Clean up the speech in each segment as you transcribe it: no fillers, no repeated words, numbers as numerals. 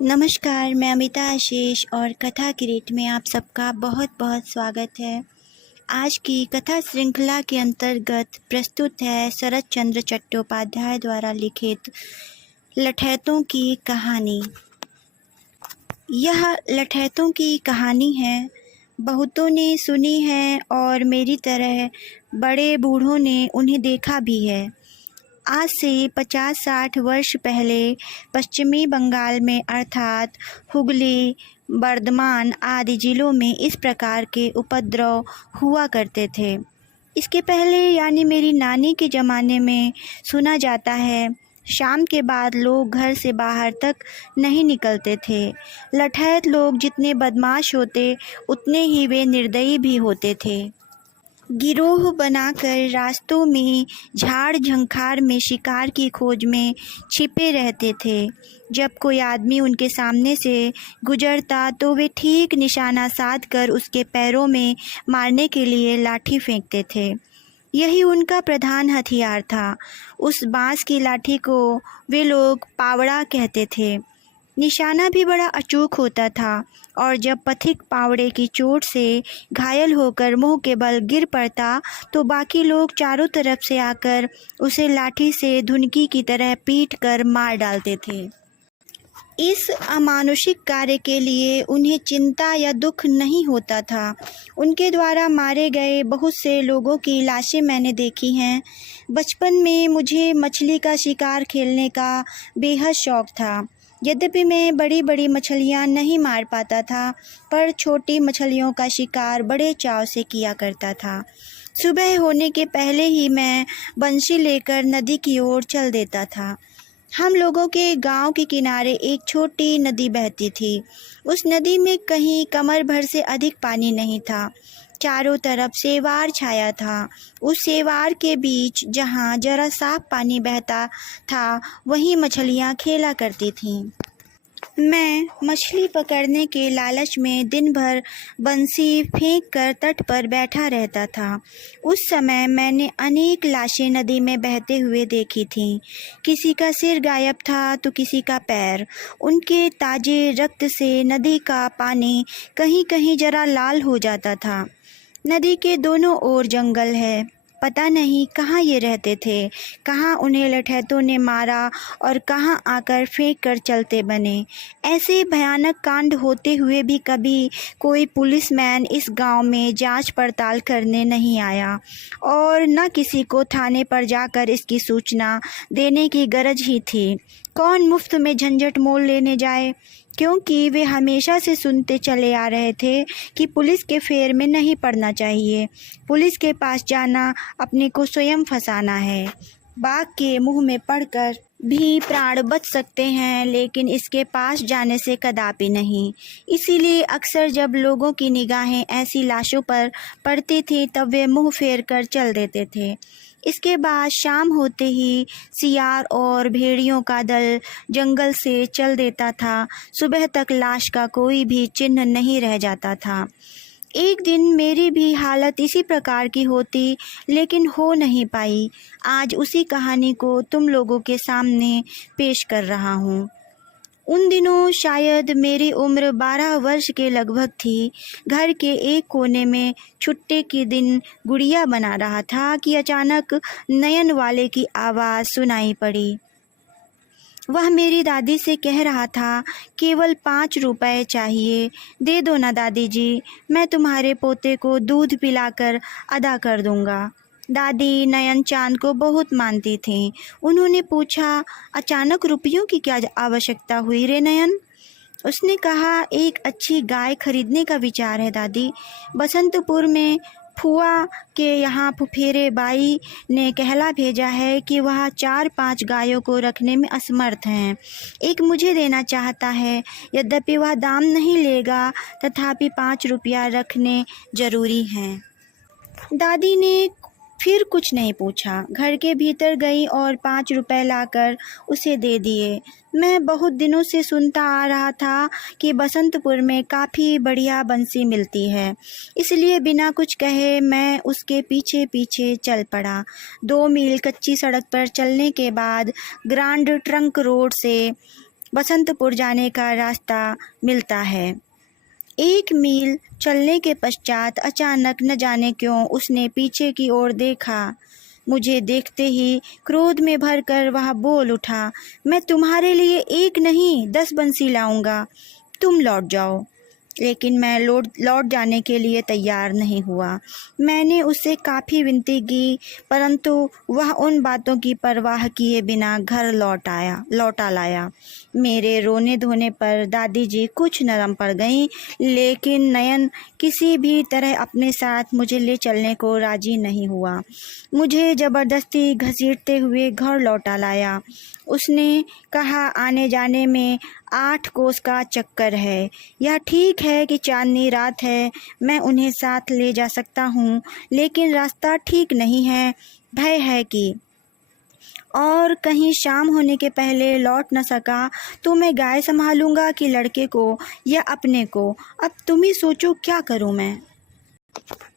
नमस्कार, मैं अमिता आशीष और कथा किरीट में आप सबका बहुत बहुत स्वागत है। आज की कथा श्रृंखला के अंतर्गत प्रस्तुत है शरत चंद्र चट्टोपाध्याय द्वारा लिखित लठैतों की कहानी। यह लठैतों की कहानी है। बहुतों ने सुनी है और मेरी तरह बड़े बूढ़ों ने उन्हें देखा भी है। आज से 50-60 वर्ष पहले पश्चिमी बंगाल में अर्थात हुगली, बर्धमान आदि जिलों में इस प्रकार के उपद्रव हुआ करते थे। इसके पहले यानी मेरी नानी के ज़माने में सुना जाता है, शाम के बाद लोग घर से बाहर तक नहीं निकलते थे। लठैत लोग जितने बदमाश होते उतने ही वे निर्दयी भी होते थे। गिरोह बनाकर रास्तों में झाड़ झंखार में शिकार की खोज में छिपे रहते थे। जब कोई आदमी उनके सामने से गुजरता तो वे ठीक निशाना साध कर उसके पैरों में मारने के लिए लाठी फेंकते थे। यही उनका प्रधान हथियार था। उस बाँस की लाठी को वे लोग पावड़ा कहते थे। निशाना भी बड़ा अचूक होता था और जब पथिक पावड़े की चोट से घायल होकर मुंह के बल गिर पड़ता तो बाकी लोग चारों तरफ से आकर उसे लाठी से धुनकी की तरह पीट कर मार डालते थे। इस अमानुषिक कार्य के लिए उन्हें चिंता या दुख नहीं होता था। उनके द्वारा मारे गए बहुत से लोगों की लाशें मैंने देखी हैं। बचपन में मुझे मछली का शिकार खेलने का बेहद शौक था। यद्यपि मैं बड़ी बड़ी मछलियाँ नहीं मार पाता था, पर छोटी मछलियों का शिकार बड़े चाव से किया करता था। सुबह होने के पहले ही मैं बंशी लेकर नदी की ओर चल देता था। हम लोगों के गांव के किनारे एक छोटी नदी बहती थी। उस नदी में कहीं कमर भर से अधिक पानी नहीं था। चारों तरफ सेवार छाया था। उस सेवार के बीच जहां जरा साफ पानी बहता था, वहीं मछलियां खेला करती थीं। मैं मछली पकड़ने के लालच में दिन भर बंसी फेंक कर तट पर बैठा रहता था। उस समय मैंने अनेक लाशें नदी में बहते हुए देखी थीं। किसी का सिर गायब था तो किसी का पैर। उनके ताजे रक्त से नदी का पानी कहीं कहीं जरा लाल हो जाता था। नदी के दोनों ओर जंगल है। पता नहीं कहाँ ये रहते थे, कहाँ उन्हें लठैतों ने मारा और कहाँ आकर फेंक कर चलते बने। ऐसे भयानक कांड होते हुए भी कभी कोई पुलिसमैन इस गांव में जांच पड़ताल करने नहीं आया और न किसी को थाने पर जाकर इसकी सूचना देने की गरज ही थी। कौन मुफ्त में झंझट मोल लेने जाए, क्योंकि वे हमेशा से सुनते चले आ रहे थे कि पुलिस के फेर में नहीं पड़ना चाहिए। पुलिस के पास जाना अपने को स्वयं फंसाना है। बाघ के मुंह में पड़कर भी प्राण बच सकते हैं, लेकिन इसके पास जाने से कदापि नहीं। इसीलिए अक्सर जब लोगों की निगाहें ऐसी लाशों पर पड़ती थी तब वे मुंह फेर कर चल देते थे। इसके बाद शाम होते ही सियार और भेड़ियों का दल जंगल से चल देता था। सुबह तक लाश का कोई भी चिन्ह नहीं रह जाता था। एक दिन मेरी भी हालत इसी प्रकार की होती, लेकिन हो नहीं पाई। आज उसी कहानी को तुम लोगों के सामने पेश कर रहा हूँ। उन दिनों शायद मेरी उम्र 12 वर्ष के लगभग थी। घर के एक कोने में छुट्टे के दिन गुड़िया बना रहा था कि अचानक नयन वाले की आवाज़ सुनाई पड़ी। वह मेरी दादी से कह रहा था, केवल 5 रुपए चाहिए, दे दो ना दादी जी, मैं तुम्हारे पोते को दूध पिलाकर अदा कर दूंगा। दादी नयन चांद को बहुत मानती थीं। उन्होंने पूछा, अचानक रुपयों की क्या आवश्यकता हुई रे नयन? उसने कहा, एक अच्छी गाय खरीदने का विचार है दादी। बसंतपुर में फुआ के यहाँ फुफेरे बाई ने कहला भेजा है कि वह 4-5 गायों को रखने में असमर्थ हैं। एक मुझे देना चाहता है। यद्यपि वह दाम नहीं लेगा, तथापि 5 रुपया रखने जरूरी हैं। दादी ने फिर कुछ नहीं पूछा, घर के भीतर गई और 5 रुपए लाकर उसे दे दिए। मैं बहुत दिनों से सुनता आ रहा था कि बसंतपुर में काफ़ी बढ़िया बंसी मिलती है, इसलिए बिना कुछ कहे मैं उसके पीछे पीछे चल पड़ा। 2 मील कच्ची सड़क पर चलने के बाद ग्रांड ट्रंक रोड से बसंतपुर जाने का रास्ता मिलता है। 1 मील चलने के पश्चात अचानक न जाने क्यों उसने पीछे की ओर देखा। मुझे देखते ही क्रोध में भरकर वह बोल उठा, मैं तुम्हारे लिए 1 नहीं 10 बंसी लाऊंगा, तुम लौट जाओ। लेकिन मैं लौट जाने के लिए तैयार नहीं हुआ। मैंने उससे काफ़ी विनती की, परंतु वह उन बातों की परवाह किए बिना घर लौटा लाया। मेरे रोने धोने पर दादी जी कुछ नरम पड़ गईं, लेकिन नयन किसी भी तरह अपने साथ मुझे ले चलने को राजी नहीं हुआ। मुझे ज़बरदस्ती घसीटते हुए घर लौटा लाया। उसने कहा, आने जाने में 8 कोस का चक्कर है। यह ठीक है कि चांदनी रात है, मैं उन्हें साथ ले जा सकता हूँ, लेकिन रास्ता ठीक नहीं है। भय है कि और कहीं शाम होने के पहले लौट न सका तो मैं गाय संभालूंगा कि लड़के को या अपने को। अब तुम ही सोचो क्या करूँ मैं।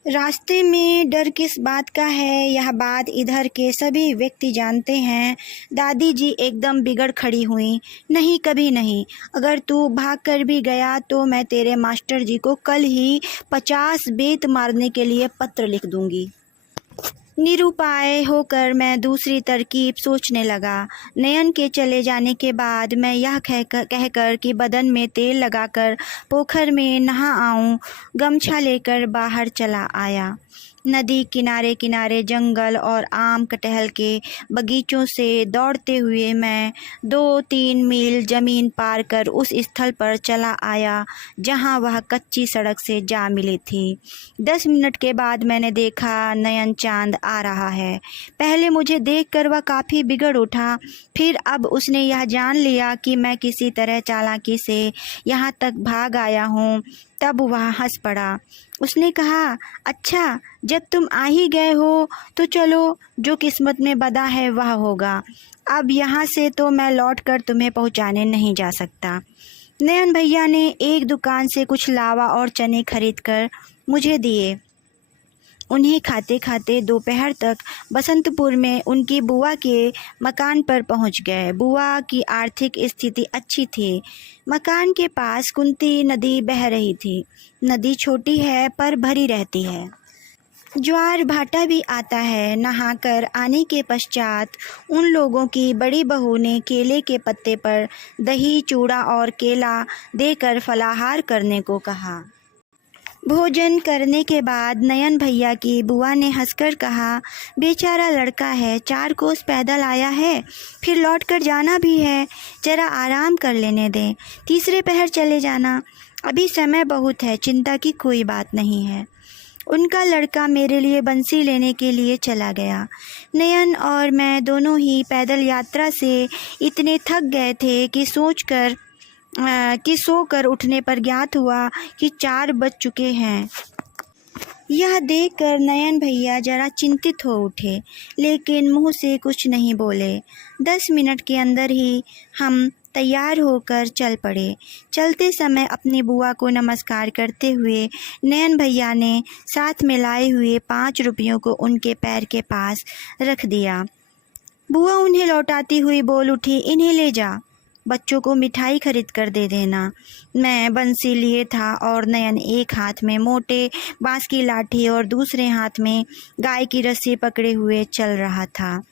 रास्ते में डर किस बात का है, यह बात इधर के सभी व्यक्ति जानते हैं। दादी जी एकदम बिगड़ खड़ी हुई। नहीं, कभी नहीं। अगर तू भाग कर भी गया तो मैं तेरे मास्टर जी को कल ही 50 बेत मारने के लिए पत्र लिख दूंगी। निरुपाय होकर मैं दूसरी तरकीब सोचने लगा। नयन के चले जाने के बाद मैं यह कहकर कि बदन में तेल लगाकर पोखर में नहा आऊं, गमछा लेकर बाहर चला आया। नदी किनारे किनारे जंगल और आम कटहल के बगीचों से दौड़ते हुए मैं 2-3 मील जमीन पार कर उस स्थल पर चला आया जहां वह कच्ची सड़क से जा मिली थी। 10 मिनट के बाद मैंने देखा नयन चांद आ रहा है। पहले मुझे देखकर वह काफ़ी बिगड़ उठा, फिर अब उसने यह जान लिया कि मैं किसी तरह चालाकी से यहाँ तक भाग आया हूँ। तब वह हंस पड़ा। उसने कहा, अच्छा, जब तुम आ ही गए हो तो चलो, जो किस्मत में बदा है वह होगा। अब यहाँ से तो मैं लौटकर तुम्हें पहुँचाने नहीं जा सकता। नयन भैया ने एक दुकान से कुछ लावा और चने खरीदकर मुझे दिए। उन्हें खाते खाते दोपहर तक बसंतपुर में उनकी बुआ के मकान पर पहुंच गए। बुआ की आर्थिक स्थिति अच्छी थी। मकान के पास कुंती नदी बह रही थी। नदी छोटी है पर भरी रहती है। ज्वार भाटा भी आता है। नहाकर आने के पश्चात उन लोगों की बड़ी बहू ने केले के पत्ते पर दही, चूड़ा और केला देकर फलाहार करने को कहा। भोजन करने के बाद नयन भैया की बुआ ने हंसकर कहा, बेचारा लड़का है, 4 कोस पैदल आया है, फिर लौट कर जाना भी है, जरा आराम कर लेने दें, तीसरे पहर चले जाना, अभी समय बहुत है, चिंता की कोई बात नहीं है। उनका लड़का मेरे लिए बंसी लेने के लिए चला गया। नयन और मैं दोनों ही पैदल यात्रा से इतने थक गए थे कि सोकर उठने पर ज्ञात हुआ कि 4 बज चुके हैं। यह देखकर नयन भैया जरा चिंतित हो उठे, लेकिन मुंह से कुछ नहीं बोले। 10 मिनट के अंदर ही हम तैयार होकर चल पड़े। चलते समय अपनी बुआ को नमस्कार करते हुए नयन भैया ने साथ में लाए हुए 5 रुपयों को उनके पैर के पास रख दिया। बुआ उन्हें लौटाती हुई बोल उठी, इन्हें ले जा, बच्चों को मिठाई खरीद कर दे देना। मैं बंसी लिए था और नयन एक हाथ में मोटे बांस की लाठी और दूसरे हाथ में गाय की रस्सी पकड़े हुए चल रहा था।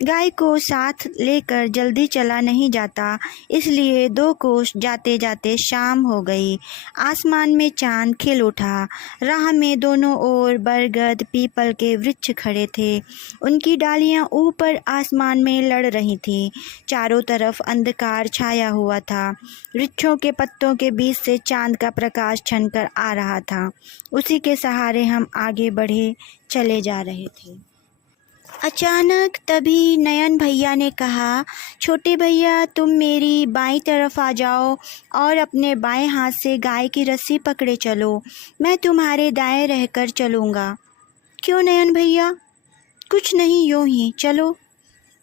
गाय को साथ लेकर जल्दी चला नहीं जाता, इसलिए 2 कोस जाते जाते शाम हो गई। आसमान में चांद खिल उठा। राह में दोनों ओर बरगद पीपल के वृक्ष खड़े थे। उनकी डालियां ऊपर आसमान में लड़ रही थीं। चारों तरफ अंधकार छाया हुआ था। वृक्षों के पत्तों के बीच से चांद का प्रकाश छनकर आ रहा था। उसी के सहारे हम आगे बढ़े चले जा रहे थे। अचानक तभी नयन भैया ने कहा, छोटे भैया, तुम मेरी बाईं तरफ आ जाओ और अपने बाएं हाथ से गाय की रस्सी पकड़े चलो, मैं तुम्हारे दाएं रहकर चलूँगा। क्यों नयन भैया? कुछ नहीं, यूँ ही चलो।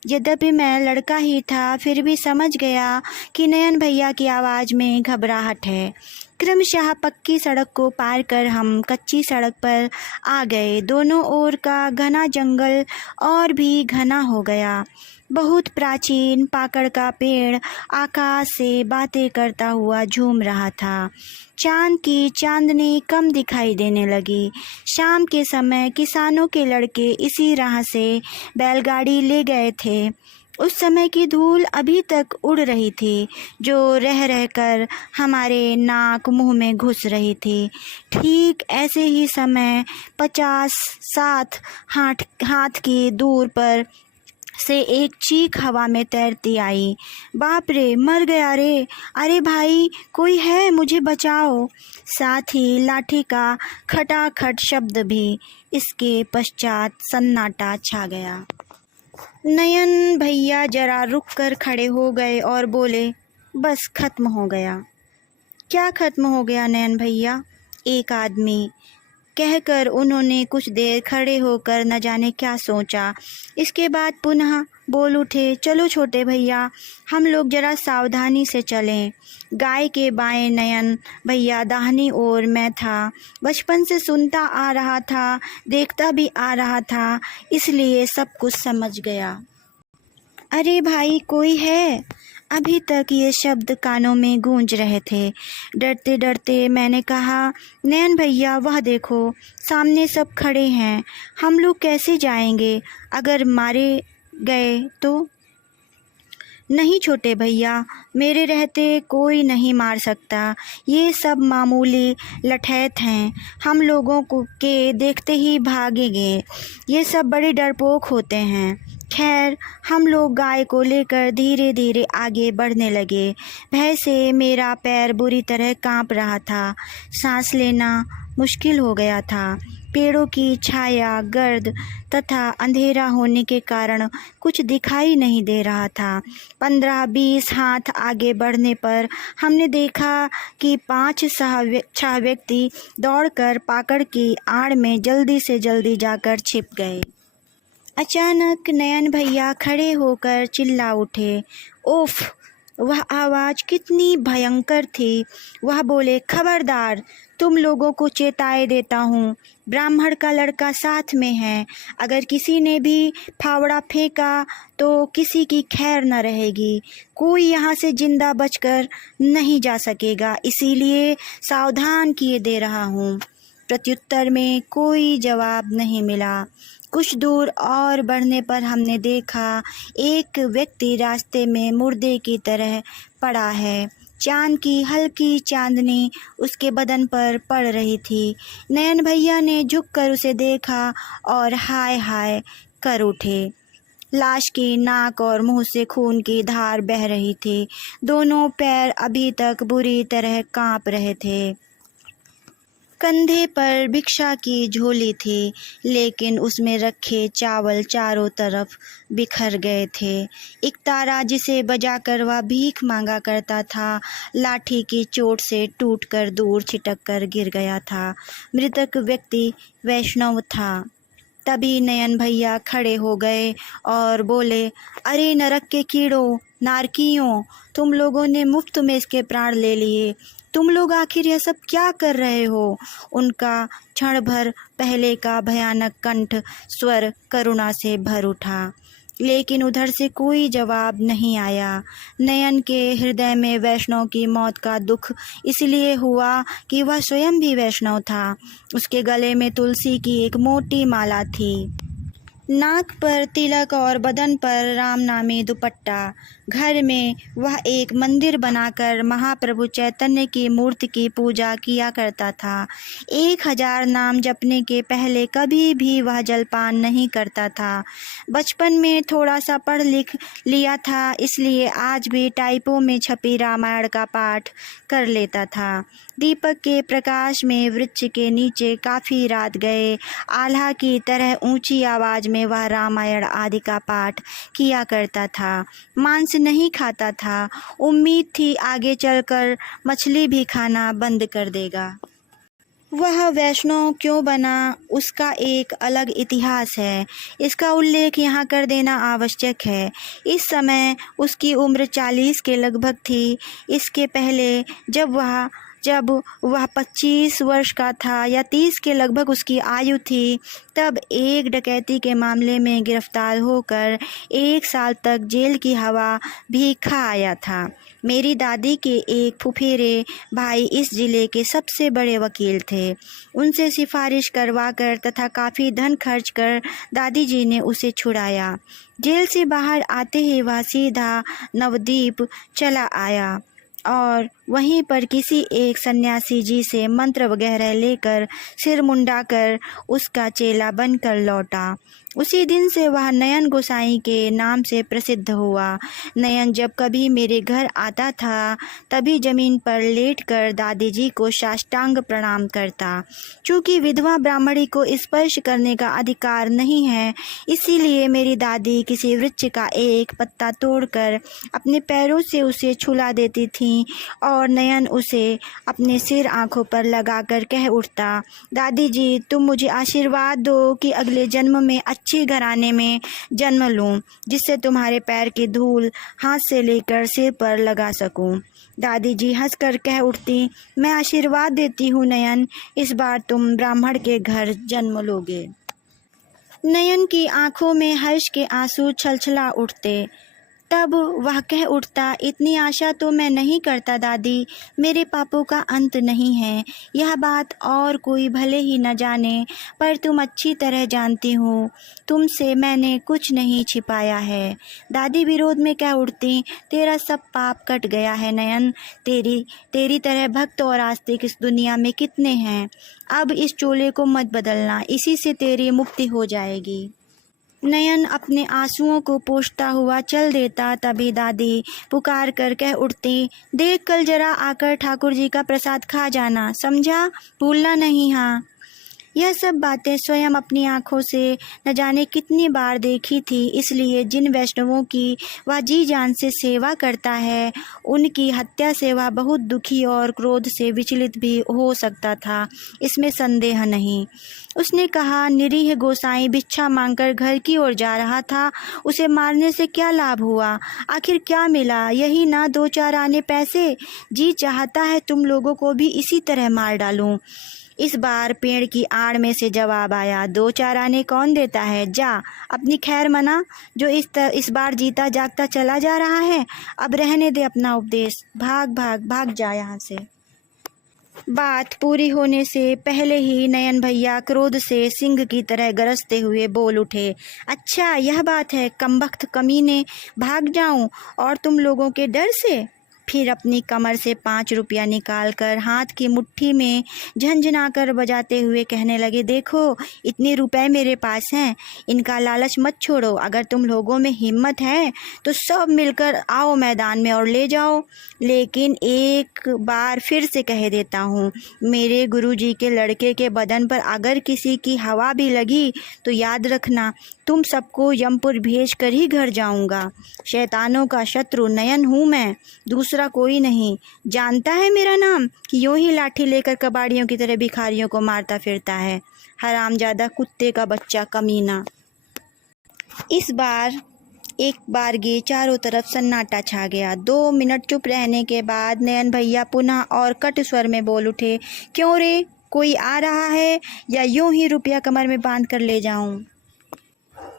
यद्यपि मैं लड़का ही था, फिर भी समझ गया कि नयन भैया की आवाज़ में घबराहट है। क्रमशः पक्की सड़क को पार कर हम कच्ची सड़क पर आ गए। दोनों ओर का घना जंगल और भी घना हो गया। बहुत प्राचीन पाकड़ का पेड़ आकाश से बातें करता हुआ झूम रहा था। चांद की चांदनी कम दिखाई देने लगी। शाम के समय किसानों के लड़के इसी राह से बैलगाड़ी ले गए थे। उस समय की धूल अभी तक उड़ रही थी, जो रह रहकर हमारे नाक मुंह में घुस रही थी। ठीक ऐसे ही समय 50-60 हाथ की दूर पर से एक चीख हवा में तैरती आई। बाप रे, मर गया रे! अरे भाई, कोई है, मुझे बचाओ! साथ ही लाठी का खटाखट शब्द भी। इसके पश्चात सन्नाटा छा गया। नयन भैया जरा रुक कर खड़े हो गए और बोले, बस खत्म हो गया। क्या खत्म हो गया नयन भैया? एक आदमी कहकर उन्होंने कुछ देर खड़े होकर न जाने क्या सोचा। इसके बाद पुनः बोल उठे, चलो छोटे भैया, हम लोग जरा सावधानी से चलें। गाय के बाएं नयन भैया दाहिनी ओर मैं था। बचपन से सुनता आ रहा था, देखता भी आ रहा था, इसलिए सब कुछ समझ गया। अरे भाई, कोई है? अभी तक ये शब्द कानों में गूंज रहे थे। डरते डरते मैंने कहा, नयन भैया, वह देखो, सामने सब खड़े हैं। हम लोग कैसे जाएंगे? अगर मारे गए तो? नहीं छोटे भैया, मेरे रहते कोई नहीं मार सकता। ये सब मामूली लठैत हैं, हम लोगों को के देखते ही भागेंगे। ये सब बड़े डरपोक होते हैं। खैर, हम लोग गाय को लेकर धीरे धीरे आगे बढ़ने लगे। भय से मेरा पैर बुरी तरह कांप रहा था। सांस लेना मुश्किल हो गया था। पेड़ों की छाया, गर्द तथा अंधेरा होने के कारण कुछ दिखाई नहीं दे रहा था। 15-20 हाथ आगे बढ़ने पर हमने देखा कि 5-6 व्यक्ति दौड़कर पाकड़ की आड़ में जल्दी से जल्दी जाकर छिप गए। अचानक नयन भैया खड़े होकर चिल्ला उठे। ओफ! वह आवाज़ कितनी भयंकर थी। वह बोले, खबरदार, तुम लोगों को चेताए देता हूँ, ब्राह्मण का लड़का साथ में है। अगर किसी ने भी फावड़ा फेंका तो किसी की खैर न रहेगी। कोई यहाँ से जिंदा बचकर नहीं जा सकेगा, इसीलिए सावधान किए दे रहा हूँ। प्रत्युत्तर में कोई जवाब नहीं मिला। कुछ दूर और बढ़ने पर हमने देखा एक व्यक्ति रास्ते में मुर्दे की तरह पड़ा है। चांद की हल्की चांदनी उसके बदन पर पड़ रही थी। नयन भैया ने झुककर उसे देखा और हाय हाय कर उठे। लाश की नाक और मुंह से खून की धार बह रही थी। दोनों पैर अभी तक बुरी तरह कांप रहे थे। कंधे पर भिक्षा की झोली थी, लेकिन उसमें रखे चावल चारों तरफ बिखर गए थे। एक तारा जिसे बजाकर वह भीख मांगा करता था, लाठी की चोट से टूटकर दूर छिटक कर गिर गया था। मृतक व्यक्ति वैष्णव था। तभी नयन भैया खड़े हो गए और बोले, अरे नरक के कीड़ों, नारकियों, तुम लोगों ने मुफ्त में इसके प्राण ले लिए। तुम लोग आखिर यह सब क्या कर रहे हो? उनका क्षण भर पहले का भयानक कंठ स्वर करुणा से भर उठा, लेकिन उधर से कोई जवाब नहीं आया। नयन के हृदय में वैष्णव की मौत का दुख इसलिए हुआ कि वह स्वयं भी वैष्णव था। उसके गले में तुलसी की एक मोटी माला थी, नाक पर तिलक और बदन पर राम नामी दुपट्टा। घर में वह एक मंदिर बनाकर महाप्रभु चैतन्य की मूर्ति की पूजा किया करता था। 1000 नाम जपने के पहले कभी भी वह जलपान नहीं करता था। बचपन में थोड़ा सा पढ़ लिख लिया था, इसलिए आज भी टाइपों में छपी रामायण का पाठ कर लेता था। दीपक के प्रकाश में वृक्ष के नीचे काफ़ी रात गए आल्हा की तरह ऊंची आवाज़ में वह रामायण आदि का पाठ किया करता था। मांस नहीं खाता था। उम्मीद थी आगे चलकर मछली भी खाना बंद कर देगा। वह वैष्णव क्यों बना, उसका एक अलग इतिहास है। इसका उल्लेख यहाँ कर देना आवश्यक है। इस समय उसकी उम्र 40 के लगभग थी। इसके पहले जब वह जब वह 25 वर्ष का था या 30 के लगभग उसकी आयु थी, तब एक डकैती के मामले में गिरफ्तार होकर 1 साल तक जेल की हवा भी खा आया था। मेरी दादी के एक फुफेरे भाई इस जिले के सबसे बड़े वकील थे। उनसे सिफारिश करवाकर तथा काफ़ी धन खर्च कर दादी जी ने उसे छुड़ाया। जेल से बाहर आते ही वह सीधा नवद्वीप चला आया और वहीं पर किसी एक सन्यासी जी से मंत्र वगैरह लेकर सिर मुंडाकर उसका चेला बनकर लौटा। उसी दिन से वह नयन गोसाई के नाम से प्रसिद्ध हुआ। नयन जब कभी मेरे घर आता था तभी जमीन पर लेटकर दादी जी को साष्टांग प्रणाम करता। चूँकि विधवा ब्राह्मणी को स्पर्श करने का अधिकार नहीं है, इसीलिए मेरी दादी किसी वृक्ष का एक पत्ता तोड़कर अपने पैरों से उसे छुला देती थीं और नयन उसे अपने सिर आँखों पर लगाकर कह उठता, दादी जी तुम मुझे आशीर्वाद दो कि अगले जन्म में अच्छे घराने में जन्म लूं, जिससे तुम्हारे पैर की धूल हाथ से लेकर सिर पर लगा सकूं। दादी जी हंसकर कह उठती, मैं आशीर्वाद देती हूँ नयन, इस बार तुम ब्राह्मण के घर जन्म लोगे। नयन की आंखों में हर्ष के आंसू छलछला उठते। तब वह कह उठता, इतनी आशा तो मैं नहीं करता दादी, मेरे पापों का अंत नहीं है। यह बात और कोई भले ही न जाने, पर तुम अच्छी तरह जानती हो, तुमसे मैंने कुछ नहीं छिपाया है। दादी विरोध में कह उठती, तेरा सब पाप कट गया है नयन, तेरी तरह भक्त और आस्तिक इस दुनिया में कितने हैं। अब इस चोले को मत बदलना, इसी से तेरी मुक्ति हो जाएगी। नयन अपने आंसुओं को पोंछता हुआ चल देता। तभी दादी पुकार कर कह उठती, देख कल जरा आकर ठाकुर जी का प्रसाद खा जाना, समझा, भूलना नहीं। हाँ, यह सब बातें स्वयं अपनी आंखों से न जाने कितनी बार देखी थी, इसलिए जिन वैष्णवों की वह जी जान से सेवा करता है, उनकी हत्या से वह बहुत दुखी और क्रोध से विचलित भी हो सकता था, इसमें संदेह नहीं। उसने कहा, निरीह गोसाई भिक्षा मांगकर घर की ओर जा रहा था, उसे मारने से क्या लाभ हुआ, आखिर क्या मिला, यही ना 2-4 आने पैसे। जी चाहता है तुम लोगों को भी इसी तरह मार डालूं। इस बार पेड़ की आड़ में से जवाब आया, 2-4 आने कौन देता है, जा अपनी खैर मना, जो इस बार जीता जागता चला जा रहा है, अब रहने दे अपना उपदेश, भाग भाग भाग जा यहाँ से। बात पूरी होने से पहले ही नयन भैया क्रोध से सिंह की तरह गरजते हुए बोल उठे, अच्छा यह बात है, कमबख्त कमीने, भाग जाऊं और तुम लोगों के डर से। फिर अपनी कमर से 5 रुपया निकालकर हाथ की मुट्ठी में झंझना कर बजाते हुए कहने लगे, देखो इतने रुपए मेरे पास हैं, इनका लालच मत छोड़ो, अगर तुम लोगों में हिम्मत है तो सब मिलकर आओ मैदान में और ले जाओ। लेकिन एक बार फिर से कह देता हूँ, मेरे गुरुजी के लड़के के बदन पर अगर किसी की हवा भी लगी तो याद रखना, तुम सबको यमपुर भेज कर ही घर जाऊँगा। शैतानों का शत्रु नयन हूँ मैं, दूसरा कोई नहीं। जानता है मेरा नाम कि यूं ही लाठी लेकर कबाड़ियों की तरह भिखारियों को मारता फिरता है, हरामजादा कुत्ते का बच्चा कमीना। इस बार एक बारगे चारों तरफ सन्नाटा छा गया। 2 मिनट चुप रहने के बाद नयन भैया पुनः और कट स्वर में बोल उठे, क्यों रे, कोई आ रहा है या यूं ही रुपया कमर में बांध कर ले जाऊं।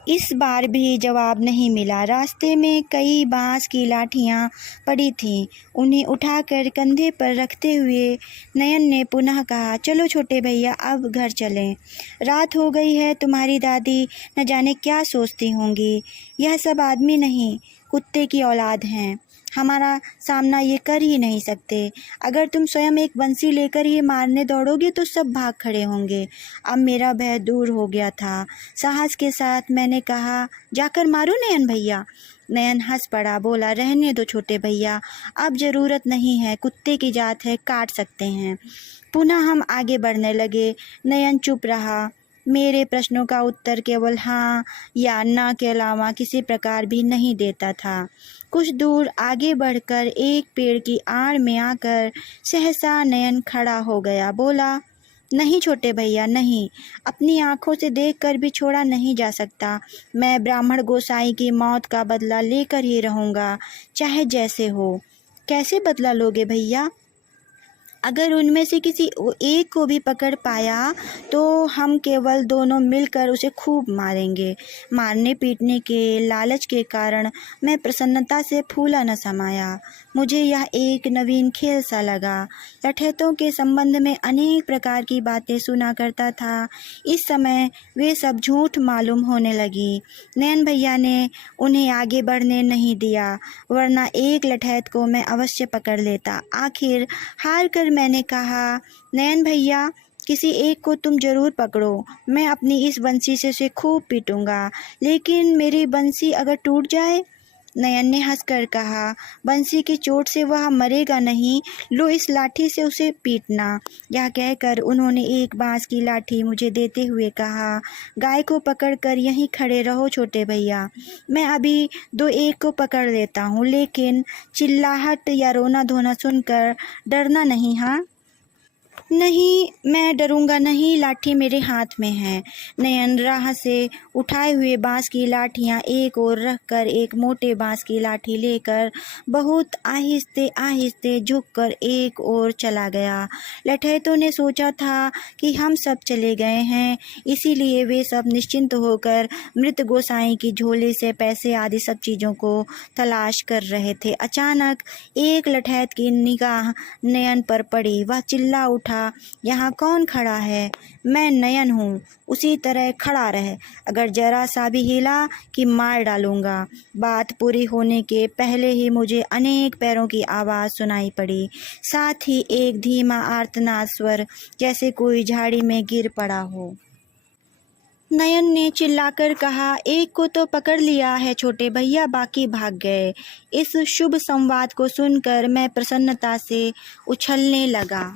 इस बार भी जवाब नहीं मिला। रास्ते में कई बांस की लाठियां पड़ी थीं, उन्हें उठाकर कंधे पर रखते हुए नयन ने पुनः कहा, चलो छोटे भैया अब घर चलें, रात हो गई है, तुम्हारी दादी न जाने क्या सोचती होंगी। यह सब आदमी नहीं, कुत्ते की औलाद हैं, हमारा सामना ये कर ही नहीं सकते। अगर तुम स्वयं एक बंसी लेकर ही मारने दौड़ोगे तो सब भाग खड़े होंगे। अब मेरा भय दूर हो गया था। साहस के साथ मैंने कहा, जाकर मारो नयन भैया। नयन हंस पड़ा, बोला, रहने दो छोटे भैया, अब ज़रूरत नहीं है, कुत्ते की जात है, काट सकते हैं। पुनः हम आगे बढ़ने लगे। नयन चुप रहा। मेरे प्रश्नों का उत्तर केवल हाँ या ना के अलावा किसी प्रकार भी नहीं देता था। कुछ दूर आगे बढ़कर एक पेड़ की आड़ में आकर सहसा नयन खड़ा हो गया। बोला, नहीं छोटे भैया नहीं, अपनी आँखों से देखकर भी छोड़ा नहीं जा सकता। मैं ब्राह्मण गोसाई की मौत का बदला लेकर ही रहूँगा, चाहे जैसे हो। कैसे बदला लोगे भैया? अगर उनमें से किसी एक को भी पकड़ पाया तो हम केवल दोनों मिलकर उसे खूब मारेंगे। मारने पीटने के लालच के कारण मैं प्रसन्नता से फूला न समाया। मुझे यह एक नवीन खेल सा लगा। लठैतों के संबंध में अनेक प्रकार की बातें सुना करता था। इस समय वे सब झूठ मालूम होने लगी। नयन भैया ने उन्हें आगे बढ़ने नहीं दिया, वरना एक लठैत को मैं अवश्य पकड़ लेता। आखिर हार कर मैंने कहा, नयन भैया, किसी एक को तुम जरूर पकड़ो। मैं अपनी इस बंसी से उसे खूब पीटूंगा। लेकिन मेरी बंसी अगर टूट जाए? नयन ने हंसकर कहा, बंसी की चोट से वह मरेगा नहीं, लो इस लाठी से उसे पीटना। यह कहकर उन्होंने एक बांस की लाठी मुझे देते हुए कहा, गाय को पकड़कर यहीं खड़े रहो छोटे भैया, मैं अभी दो एक को पकड़ लेता हूँ, लेकिन चिल्लाहट या रोना धोना सुनकर डरना नहीं, हाँ? नहीं, मैं डरूंगा नहीं, लाठी मेरे हाथ में है। नयन राह से उठाए हुए बांस की लाठियां एक ओर रखकर एक मोटे बांस की लाठी लेकर बहुत आहिस्ते आहिस्ते झुककर एक ओर चला गया। लठैतों ने सोचा था कि हम सब चले गए हैं, इसीलिए वे सब निश्चिंत होकर मृत गोसाई की झोली से पैसे आदि सब चीज़ों को तलाश कर रहे थे। अचानक एक लठैत की निगाह नयन पर पड़ी। वह चिल्ला उठा, यहाँ कौन खड़ा है? मैं नयन हूँ, उसी तरह खड़ा रहे, अगर जरा सा भी हिला कि मार डालूंगा। बात पूरी होने के पहले ही मुझे अनेक पैरों की आवाज़ सुनाई पड़ी, साथ ही एक धीमा आर्तनाद स्वर, जैसे कोई झाड़ी में गिर पड़ा हो। नयन ने चिल्लाकर कहा, एक को तो पकड़ लिया है छोटे भैया, बाकी भाग गए। इस शुभ संवाद को सुनकर मैं प्रसन्नता से उछलने लगा।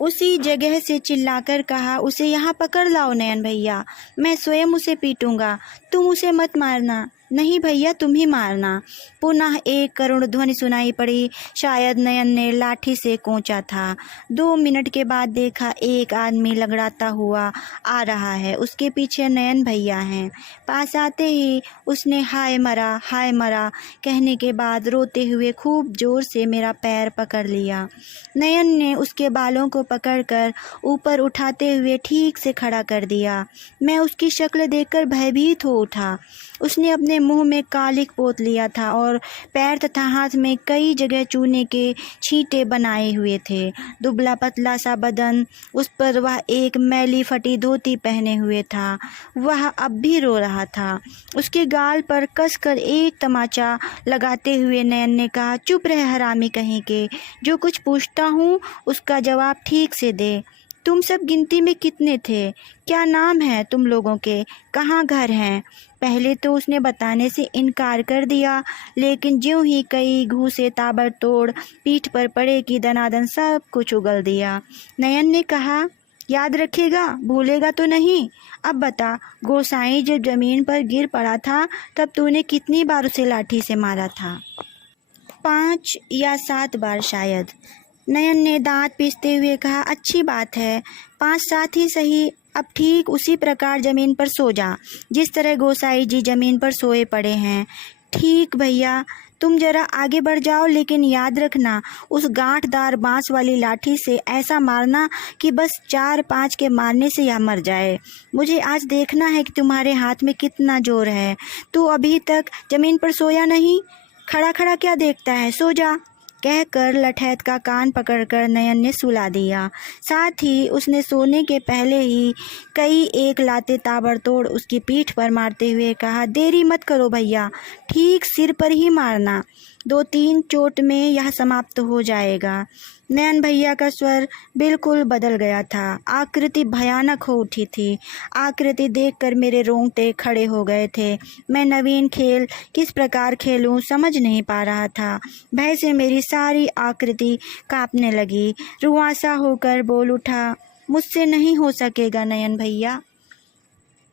उसी जगह से चिल्लाकर कहा, उसे यहाँ पकड़ लाओ नयन भैया, मैं स्वयं उसे पीटूंगा, तुम उसे मत मारना। नहीं भैया, तुम ही मारना। पुनः एक करुण ध्वनि सुनाई पड़ी। शायद नयन ने लाठी से कोंचा था। 2 मिनट के बाद देखा एक आदमी लंगड़ाता हुआ आ रहा है, उसके पीछे नयन भैया हैं। पास आते ही उसने हाय मरा कहने के बाद रोते हुए खूब जोर से मेरा पैर पकड़ लिया। नयन ने उसके बालों को पकड़कर ऊपर उठाते हुए ठीक से खड़ा कर दिया। मैं उसकी शक्ल देखकर भयभीत हो उठा। उसने अपने मुंह में कालिक पोत लिया था और पैर तथा हाथ में कई जगह चूने के छींटे बनाए हुए थे। दुबला पतला सा बदन, उस पर वह एक मैली फटी धोती पहने हुए था। वह अब भी रो रहा था। उसके गाल पर कसकर एक तमाचा लगाते हुए नयन ने कहा, चुप रह हरामी कहीं के, जो कुछ पूछता हूँ उसका जवाब ठीक से दे। तुम सब गिनती में कितने थे? क्या नाम है तुम लोगों के? कहाँ घर हैं? पहले तो उसने बताने से इनकार कर दिया, लेकिन ज्यों ही कई घूंसे ताबड़तोड़ पीठ पर पड़े कि दनादन सब कुछ उगल दिया। नयन ने कहा, याद रखेगा, भूलेगा तो नहीं? अब बता, गोसाई जब जमीन पर गिर पड़ा था तब तूने कितनी बार उसे लाठी से मारा था? 5 या 7 बार शायद। नयन ने दांत पीसते हुए कहा, अच्छी बात है, 5-7 ही सही। अब ठीक उसी प्रकार जमीन पर सो जा, जिस तरह गोसाई जी जमीन पर सोए पड़े हैं। ठीक भैया, तुम जरा आगे बढ़ जाओ, लेकिन याद रखना, उस गांठदार बांस वाली लाठी से ऐसा मारना कि बस 4-5 के मारने से यह मर जाए। मुझे आज देखना है कि तुम्हारे हाथ में कितना जोर है। तू अभी तक जमीन पर सोया नहीं, खड़ा खड़ा क्या देखता है, सो जा। कहकर लठैत का कान पकड़कर नयन ने सुला दिया। साथ ही उसने सोने के पहले ही कई एक लाते ताबड़तोड़ उसकी पीठ पर मारते हुए कहा, देरी मत करो भैया, ठीक सिर पर ही मारना, 2-3 चोट में यह समाप्त हो जाएगा। नयन भैया का स्वर बिल्कुल बदल गया था। आकृति भयानक हो उठी थी। आकृति देखकर मेरे रोंगटे खड़े हो गए थे। मैं नवीन खेल किस प्रकार खेलूं समझ नहीं पा रहा था। भय से मेरी सारी आकृति कांपने लगी। रुआंसा होकर बोल उठा, मुझसे नहीं हो सकेगा नयन भैया।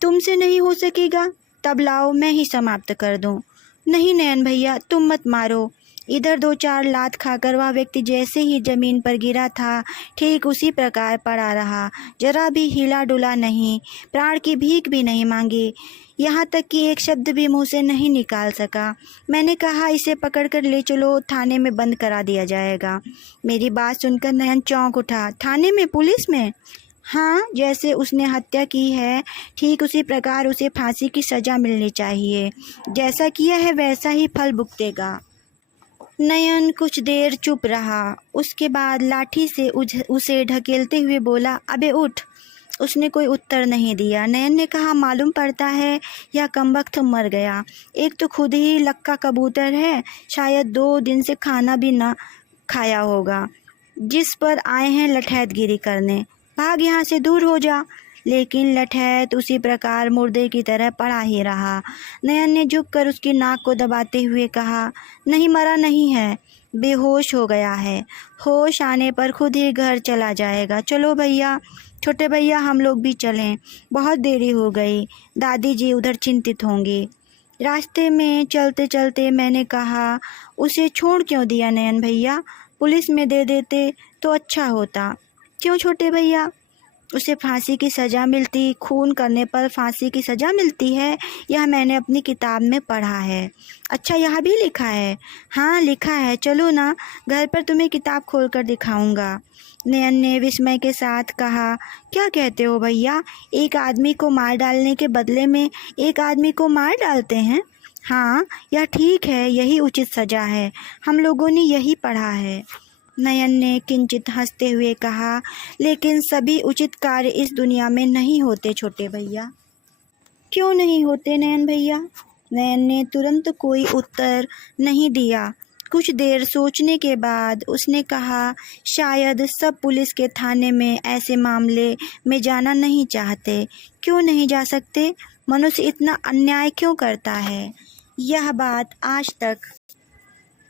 तुमसे नहीं हो सकेगा? तब लाओ मैं ही समाप्त कर दूं। नहीं नयन भैया, तुम मत मारो। इधर 2-4 लात खाकर वह व्यक्ति जैसे ही जमीन पर गिरा था, ठीक उसी प्रकार पड़ा रहा। जरा भी हिला डुला नहीं, प्राण की भीख भी नहीं मांगी, यहाँ तक कि एक शब्द भी मुंह से नहीं निकाल सका। मैंने कहा, इसे पकड़कर ले चलो, थाने में बंद करा दिया जाएगा। मेरी बात सुनकर नयन चौंक उठा। थाने में? पुलिस में? हाँ, जैसे उसने हत्या की है ठीक उसी प्रकार उसे फांसी की सज़ा मिलनी चाहिए। जैसा किया है वैसा ही फल भुगतेगा। नयन कुछ देर चुप रहा, उसके बाद लाठी से उसे ढकेलते हुए बोला, अबे उठ। उसने कोई उत्तर नहीं दिया। नयन ने कहा, मालूम पड़ता है यह कमबख्त मर गया। एक तो खुद ही लक्का कबूतर है, शायद 2 दिन से खाना भी न खाया होगा, जिस पर आए हैं लठैतगिरी करने। भाग यहाँ से, दूर हो जा। लेकिन लठैत उसी प्रकार मुर्दे की तरह पड़ा ही रहा। नयन ने झुककर उसकी नाक को दबाते हुए कहा, नहीं, मरा नहीं है, बेहोश हो गया है। होश आने पर खुद ही घर चला जाएगा। चलो भैया, छोटे भैया, हम लोग भी चलें, बहुत देरी हो गई, दादी जी उधर चिंतित होंगी। रास्ते में चलते चलते मैंने कहा, उसे छोड़ क्यों दिया नयन भैया? पुलिस में दे देते तो अच्छा होता। क्यों छोटे भैया? उसे फांसी की सज़ा मिलती। खून करने पर फांसी की सज़ा मिलती है, यह मैंने अपनी किताब में पढ़ा है। अच्छा, यह भी लिखा है? हाँ, लिखा है। चलो ना, घर पर तुम्हें किताब खोलकर दिखाऊंगा। नयन ने विस्मय के साथ कहा, क्या कहते हो भैया? एक आदमी को मार डालने के बदले में एक आदमी को मार डालते हैं? हाँ, यह ठीक है, यही उचित सज़ा है। हम लोगों ने यही पढ़ा है। नयन ने किंचित हंसते हुए कहा, लेकिन सभी उचित कार्य इस दुनिया में नहीं होते छोटे भैया। क्यों नहीं होते नयन भैया? नयन ने तुरंत कोई उत्तर नहीं दिया। कुछ देर सोचने के बाद उसने कहा, शायद सब पुलिस के थाने में ऐसे मामले में जाना नहीं चाहते। क्यों नहीं जा सकते? मनुष्य इतना अन्याय क्यों करता है? यह बात आज तक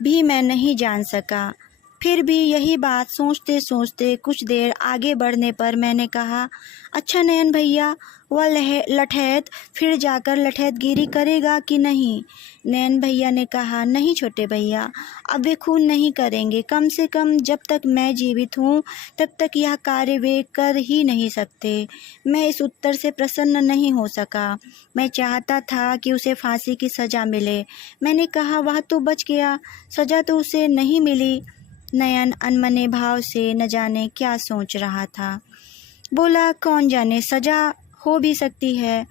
भी मैं नहीं जान सका। फिर भी यही बात सोचते सोचते कुछ देर आगे बढ़ने पर मैंने कहा, अच्छा नयन भैया, वह लठैत फिर जाकर लठैतगिरी करेगा कि नहीं? नयन भैया ने कहा, नहीं छोटे भैया, अब वे खून नहीं करेंगे। कम से कम जब तक मैं जीवित हूँ तब तक यह कार्य वे कर ही नहीं सकते। मैं इस उत्तर से प्रसन्न नहीं हो सका। मैं चाहता था कि उसे फांसी की सज़ा मिले। मैंने कहा, वह तो बच गया, सज़ा तो उसे नहीं मिली। नयन अनमने भाव से न जाने क्या सोच रहा था। बोला, कौन जाने, सज़ा हो भी सकती है।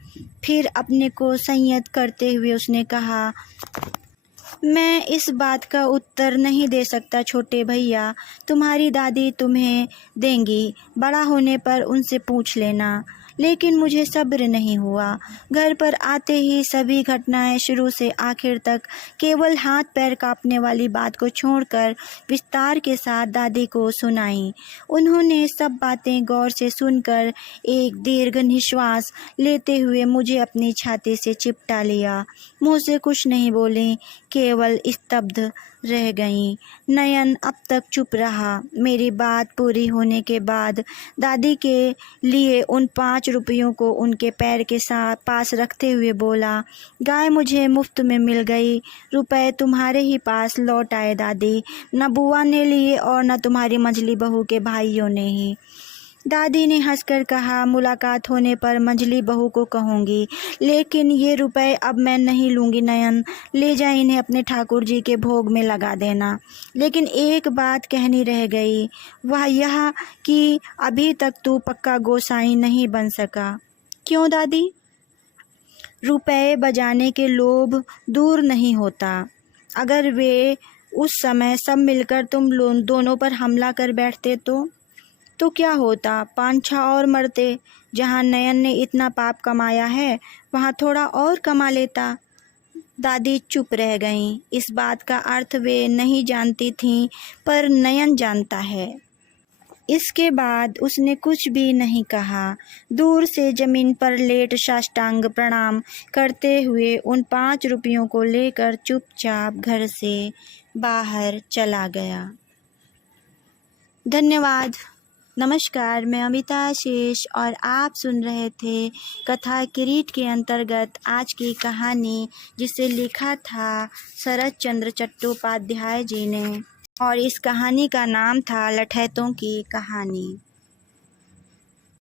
फिर अपने को संयत करते हुए उसने कहा, मैं इस बात का उत्तर नहीं दे सकता छोटे भैया, तुम्हारी दादी तुम्हें देंगी, बड़ा होने पर उनसे पूछ लेना। लेकिन मुझे सब्र नहीं हुआ। घर पर आते ही सभी घटनाएं शुरू से आखिर तक केवल हाथ पैर कांपने वाली बात को छोड़कर विस्तार के साथ दादी को सुनाई। उन्होंने सब बातें गौर से सुनकर एक दीर्घ निश्वास लेते हुए मुझे अपनी छाती से चिपटा लिया। मुँह से कुछ नहीं बोली, केवल स्तब्ध रह गईं। नयन अब तक चुप रहा। मेरी बात पूरी होने के बाद दादी के लिए उन 5 रुपयों को उनके पैर के साथ पास रखते हुए बोला, गाय मुझे मुफ्त में मिल गई, रुपए तुम्हारे ही पास लौट आए दादी, न बुआ ने लिए और न तुम्हारी मंझली बहू के भाइयों ने ही। दादी ने हंसकर कहा, मुलाकात होने पर मंझली बहू को कहूँगी, लेकिन ये रुपए अब मैं नहीं लूँगी नयन, ले जा, इन्हें अपने ठाकुर जी के भोग में लगा देना। लेकिन एक बात कहनी रह गई, वह यह कि अभी तक तू पक्का गोसाई नहीं बन सका। क्यों दादी? रुपए बजाने के लोभ दूर नहीं होता। अगर वे उस समय सब मिलकर तुम दोनों पर हमला कर बैठते तो क्या होता? 5-6 और मरते। जहाँ नयन ने इतना पाप कमाया है वहाँ थोड़ा और कमा लेता। दादी चुप रह गईं। इस बात का अर्थ वे नहीं जानती थीं, पर नयन जानता है। इसके बाद उसने कुछ भी नहीं कहा। दूर से जमीन पर लेट साष्टांग प्रणाम करते हुए उन 5 रुपयों को लेकर चुपचाप घर से बाहर चला गया। धन्यवाद। नमस्कार, मैं अमिता आशीष और आप सुन रहे थे कथा किरीट के अंतर्गत आज की कहानी, जिसे लिखा था शरत चंद्र चट्टोपाध्याय जी ने, और इस कहानी का नाम था लठैतों की कहानी।